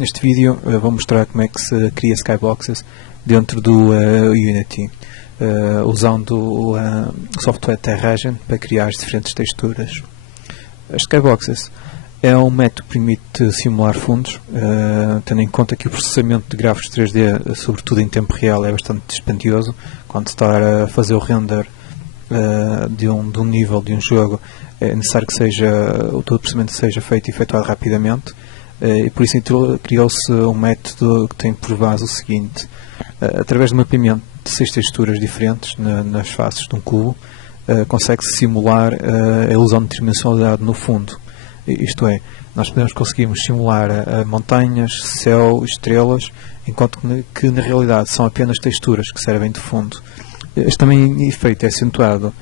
Neste vídeo vou mostrar como é que se cria skyboxes dentro do Unity, usando o software Terragen para criar as diferentes texturas. As skyboxes é um método que permite simular fundos, tendo em conta que o processamento de gráficos 3D, sobretudo em tempo real, é bastante dispendioso. Quando se está a fazer o render de um nível de um jogo, é necessário que todo o processamento seja feito e efetuado rapidamente, e por isso criou-se um método que tem por base o seguinte: através do mapeamento de 6 texturas diferentes nas faces de um cubo, consegue-se simular a ilusão de tridimensionalidade no fundo. Isto é, nós conseguimos simular montanhas, céu, estrelas, enquanto que na realidade são apenas texturas que servem de fundo. Este também efeito é acentuado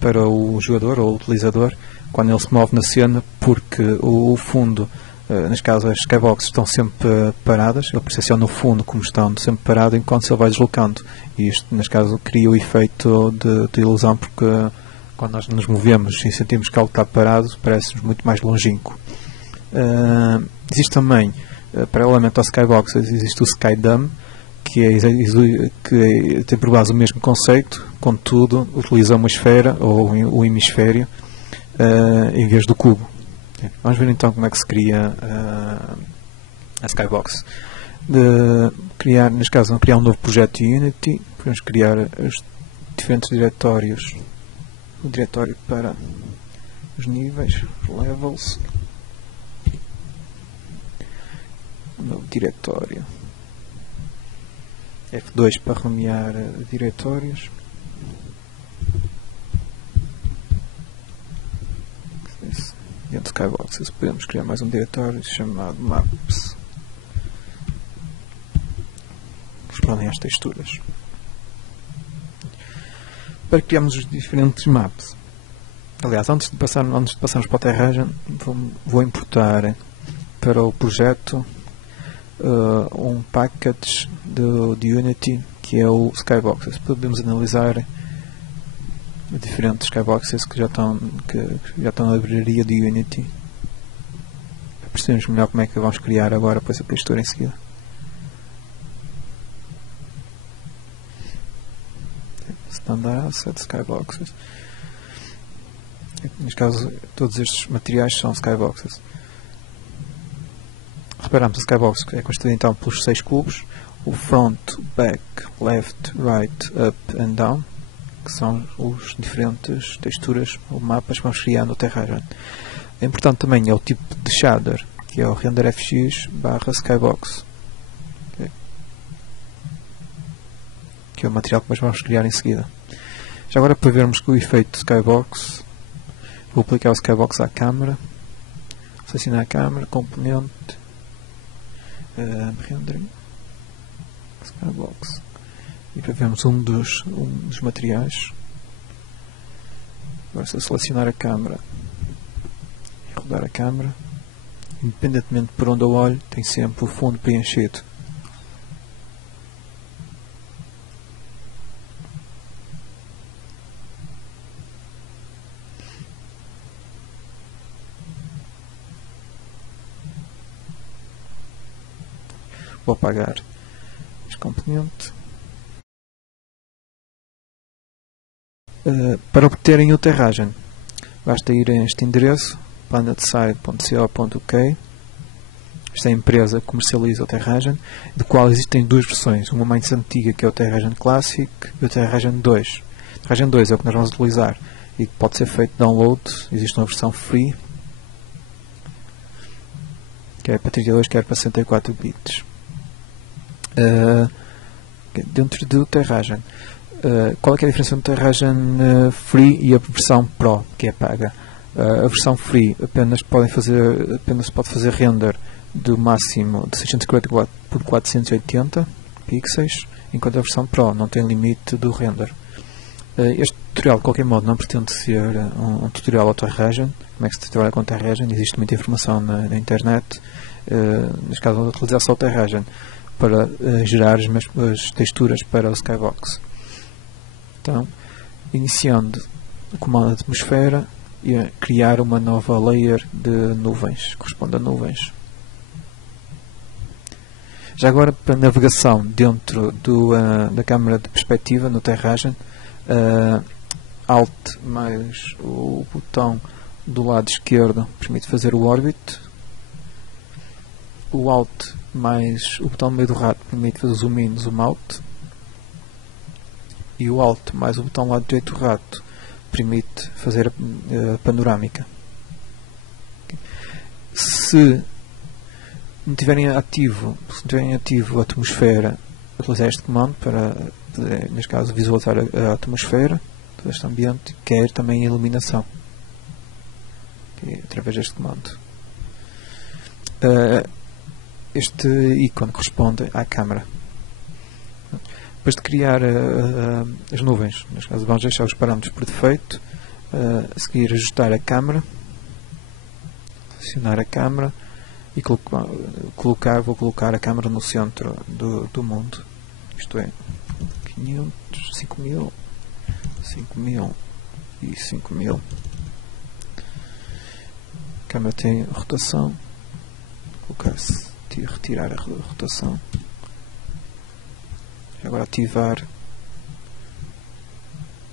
para o jogador ou o utilizador quando ele se move na cena, porque o fundo, neste caso as skyboxes, estão sempre paradas, ele percepciona o fundo como estando sempre parado enquanto se ele vai deslocando, e isto neste caso cria o efeito de ilusão, porque quando nós nos movemos e sentimos que algo está parado, parece-nos muito mais longínquo. Existe também, paralelamente aos skyboxes, existe o skydam, que tem por base o mesmo conceito, contudo utiliza uma esfera ou um hemisfério em vez do cubo. Vamos ver então como é que se cria a skybox. Neste caso, vamos criar um novo projeto de Unity. Podemos criar os diferentes diretórios. O diretório para os níveis, levels, um novo diretório, F2 para nomear diretórios, dentro de skyboxes podemos criar mais um diretório chamado maps, que respondem às texturas. Para criarmos os diferentes maps, aliás, antes de passarmos para o Terragen, vou importar para o projeto um package de Unity, que é o Skyboxes. Podemos analisar diferentes Skyboxes que já estão na livraria de Unity, para percebermos melhor como é que vamos criar agora depois a textura em seguida. Standard Asset Skyboxes. Neste caso, todos estes materiais são Skyboxes. Reparamos, a Skybox é constituída então pelos 6 cubos: o front, back, left, right, up and down, que são os diferentes texturas ou mapas que vamos criar no Terragen. É importante também é o tipo de shader, que é o renderfx/skybox, que é o material que nós vamos criar em seguida. Já agora, para vermos que o efeito de Skybox, vou aplicar o Skybox à câmera, selecionar a câmera, componente, rendering, Skybox, e para vermos um dos materiais. Agora, se eu selecionar a câmera e rodar a câmera, independentemente por onde eu olho, tem sempre o fundo preenchido. Vou apagar este componente. Para obterem o Terragen, basta ir a este endereço, planetside.co.uk. Esta é a empresa que comercializa o Terragen, do qual existem duas versões, uma mais antiga, que é o Terragen Classic, e o Terragen 2. O Terragen 2 é o que nós vamos utilizar e pode ser feito download. Existe uma versão free, quer para 32, quer para 64 bits. Dentro do Terragen, qual é a diferença entre o Terragen Free e a versão Pro, que é paga? A versão Free apenas se pode fazer render do máximo de 640 por 480 pixels, enquanto a versão Pro não tem limite do render. Este tutorial, de qualquer modo, não pretende ser um tutorial ao Terragen. Como é que se trabalha com o Terragen? Existe muita informação na internet. Neste caso, vou utilizar só o Terragen para gerar as texturas para o Skybox. Então, iniciando o comando de atmosfera e criar uma nova layer de nuvens, corresponde a nuvens. Já agora, para navegação dentro da câmara de perspectiva, no Terragen, Alt mais o botão do lado esquerdo permite fazer o Orbit. O Alt mais o botão no meio do rato permite fazer zoom in, zoom out. E o Alt mais o botão do lado direito do rato permite fazer a panorâmica. Se não tiverem ativo a atmosfera, utilizar este comando para, neste caso, visualizar a atmosfera, todo este ambiente, quer também a iluminação, através deste comando. Este ícone corresponde à câmara. Depois de criar as nuvens, neste caso vamos deixar os parâmetros por defeito, a seguir ajustar a câmara, selecionar a câmara e vou colocar a câmara no centro do mundo, isto é 500, 5000, 5000 e 5000. A câmara tem rotação, retirar a rotação, agora ativar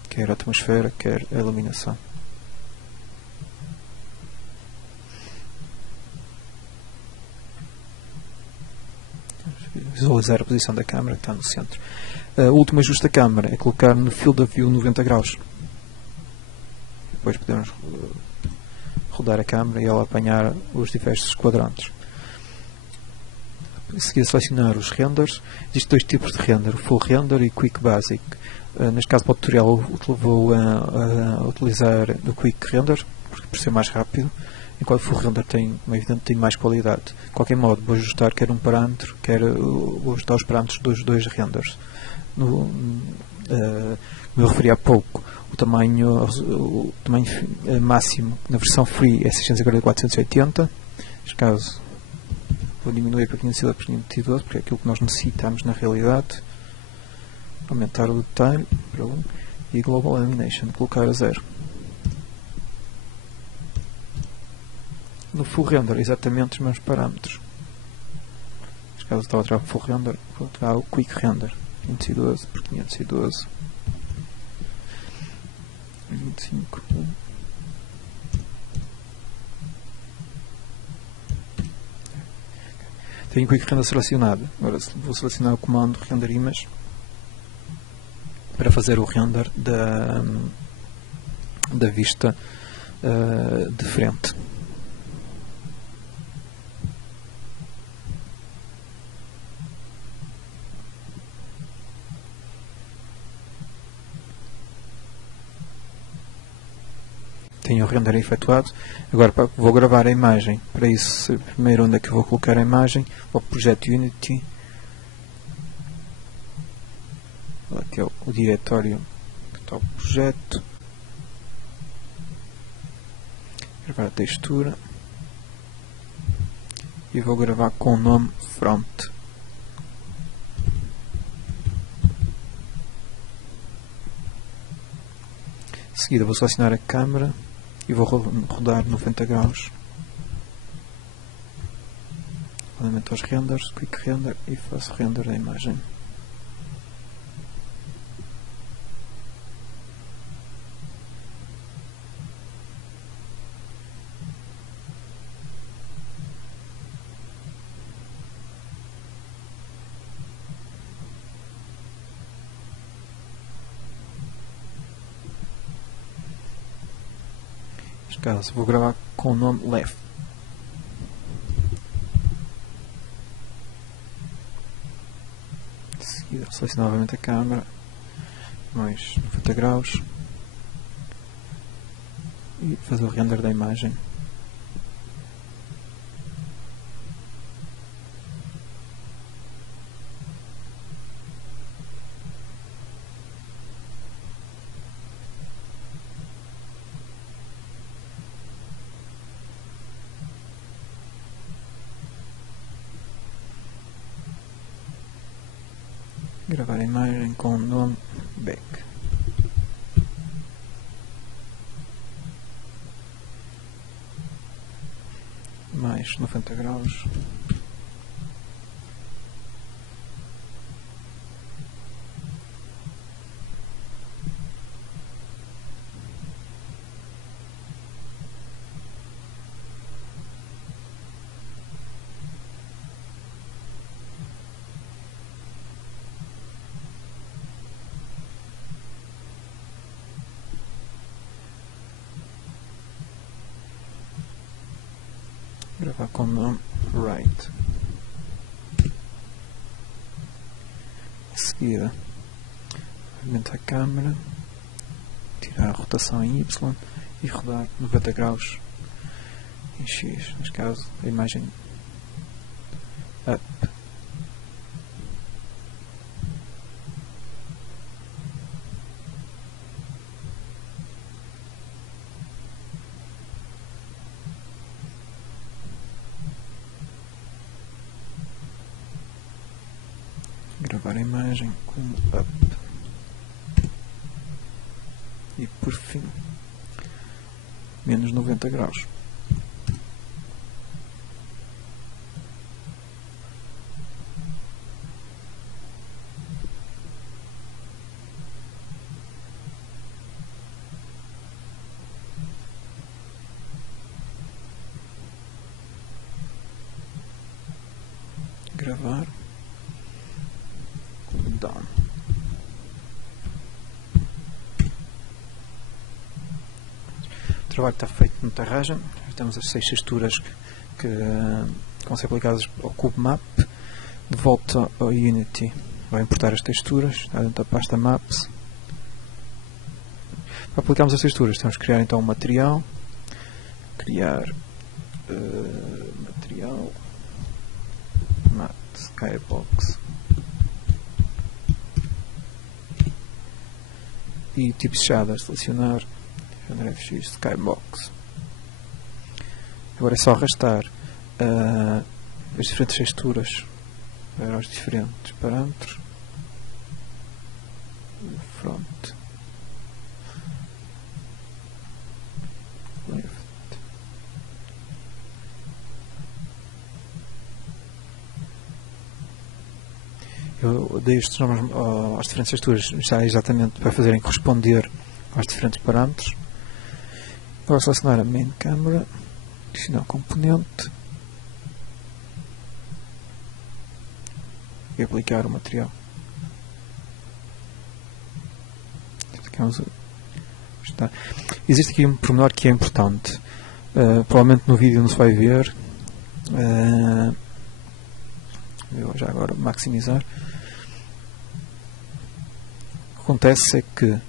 quer a atmosfera, quer a iluminação. Visualizar a posição da câmera que está no centro. O último ajuste da câmera é colocar no Field of View 90 graus. Depois podemos rodar a câmera e ela apanhar os diversos quadrantes. A seguir, selecionar os renders. Existem dois tipos de render, o Full Render e Quick Basic. Neste caso, para o tutorial, vou utilizar o Quick Render, por ser mais rápido, enquanto o Full Render tem mais qualidade. De qualquer modo, vou ajustar quer um parâmetro, vou ajustar os parâmetros dos dois renders. Como eu referi há pouco, o tamanho máximo na versão free é 640x480. Neste caso, vou diminuir para 512 por 512, porque é aquilo que nós necessitamos na realidade. Aumentar o detalhe para 1 e Global Illumination, colocar a 0. No Full Render, exatamente os mesmos parâmetros. Neste caso, estava a tirar o Full Render, vou tirar o Quick Render, 512 por 512. 25. Tenho o Quick Render selecionado. Agora vou selecionar o comando Render Image para fazer o render da vista de frente. Tenho o render efetuado. Agora vou gravar a imagem. Para isso, primeiro onde é que eu vou colocar a imagem? Vou ao projeto Unity. Aqui é o diretório que está o projeto. Gravar a textura. E vou gravar com o nome Front. Em seguida vou selecionar a câmera e vou rodar 90 graus. Aumento aos renders, Quick Render e faço render da imagem. Neste caso vou gravar com o nome Left. De seguida seleciono novamente a câmera, mais 90 graus e fazer o render da imagem. Gravar a imagem com o nome Back. Mais 90 graus. Gravar com o nome right. Em seguida, aumentar a câmera, tirar a rotação em Y e rodar 90 graus em X, neste caso a imagem up. Gravar a imagem como up. E por fim, menos 90 graus. Gravar down. O trabalho está feito no Terragen. Temos as 6 texturas que vão ser aplicadas ao Cube Map. De volta ao Unity, vai importar as texturas, está dentro da pasta Maps. Para aplicarmos as texturas, temos que criar então um material. Criar material Matte Skybox e tipo de shader, selecionar FX Skybox. Agora é só arrastar as diferentes texturas para os diferentes parâmetros. Front, left. Eu dei estes nomes às diferentes texturas já exatamente para fazerem corresponder aos diferentes parâmetros. Agora selecionar a main camera, adicionar componente e aplicar o material. Está. Existe aqui um pormenor que é importante. Provavelmente no vídeo não se vai ver. Eu já agora maximizar. O que acontece é que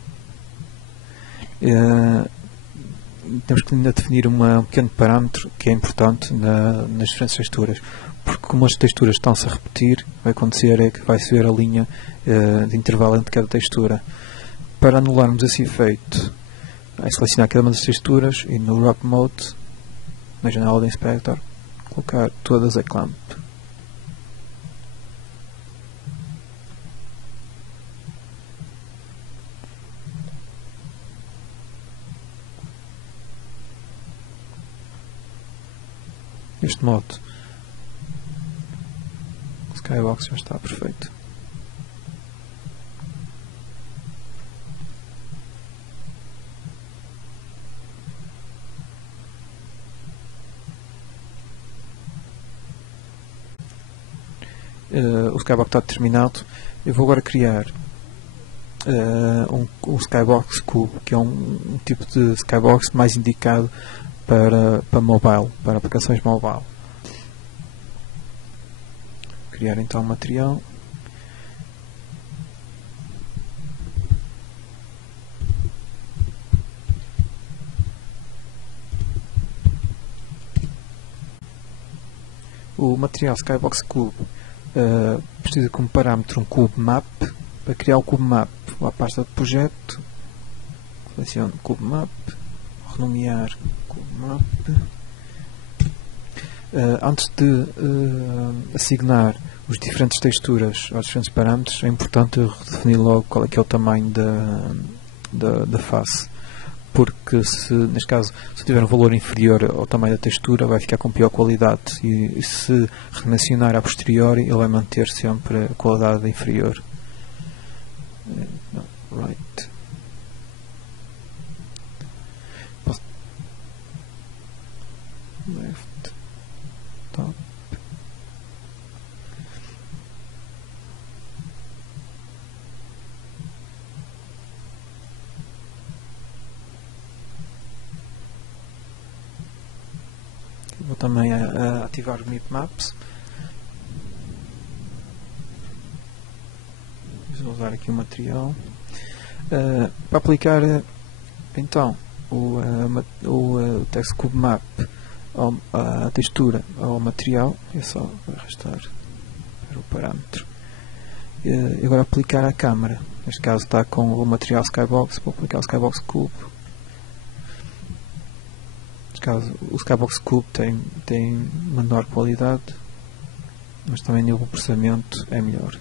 temos que ainda definir um pequeno parâmetro que é importante nas diferentes texturas, porque como as texturas estão-se a repetir, vai acontecer é que vai-se ver a linha de intervalo entre cada textura. Para anularmos esse efeito, é selecionar cada uma das texturas e no Wrap Mode, na janela do Inspector, colocar todas a clamp. Deste modo, o Skybox já está perfeito. O Skybox está terminado. Eu vou agora criar um Skybox Cube, que é um tipo de Skybox mais indicado para mobile, para aplicações mobile. Criar então o material. O material Skybox Cube precisa como parâmetro um Cube Map. Para criar o Cube Map, vou à pasta de projeto, seleciono Cube Map, renomear Cube Map. Antes de assignar os diferentes texturas aos diferentes parâmetros, é importante definir logo qual é que é o tamanho da face, porque neste caso, se tiver um valor inferior ao tamanho da textura, vai ficar com pior qualidade, e se redimensionar a posteriori, ele vai manter sempre a qualidade inferior. Right. Left. Top. Vou também a ativar o Mip Maps. Vou usar aqui o material. Para aplicar então o Text Cube Map à textura ao material, é só arrastar para o parâmetro. E agora aplicar a câmera. Neste caso está com o material Skybox, vou aplicar o Skybox Cube. Neste caso o Skybox Cube tem menor qualidade, mas também o processamento é melhor.